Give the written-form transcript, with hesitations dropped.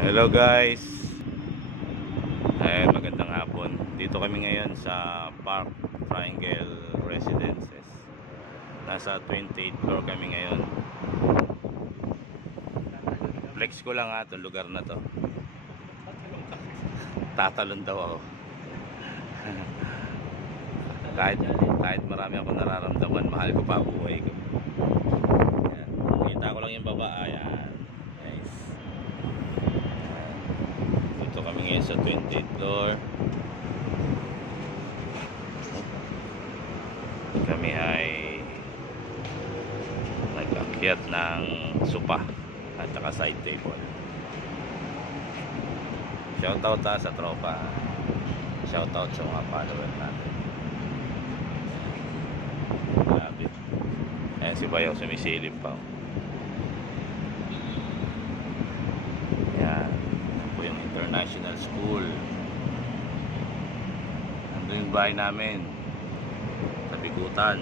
Hello guys. Magandang hapon. Dito kami ngayon sa Park Triangle Residences. Nasa 28th floor kami ngayon. Flex ko lang ha, itong lugar na to. Tatalon daw ako. kahit marami ako nararamdaman, mahal ko pa buhay ko. Ayan. Kita ko lang yung baba. Ayan. Nice. Dito kami ngayon sa 28th floor. Kami ay nag-akyat ng sopa at saka side table. Shoutout sa tropa. Shoutout sa mga follower natin. Grabe. Ayan si Bayaw sumisilip pa. Ayan. Ayan po yung international school. Nandun yung bahay namin sa Bikutan.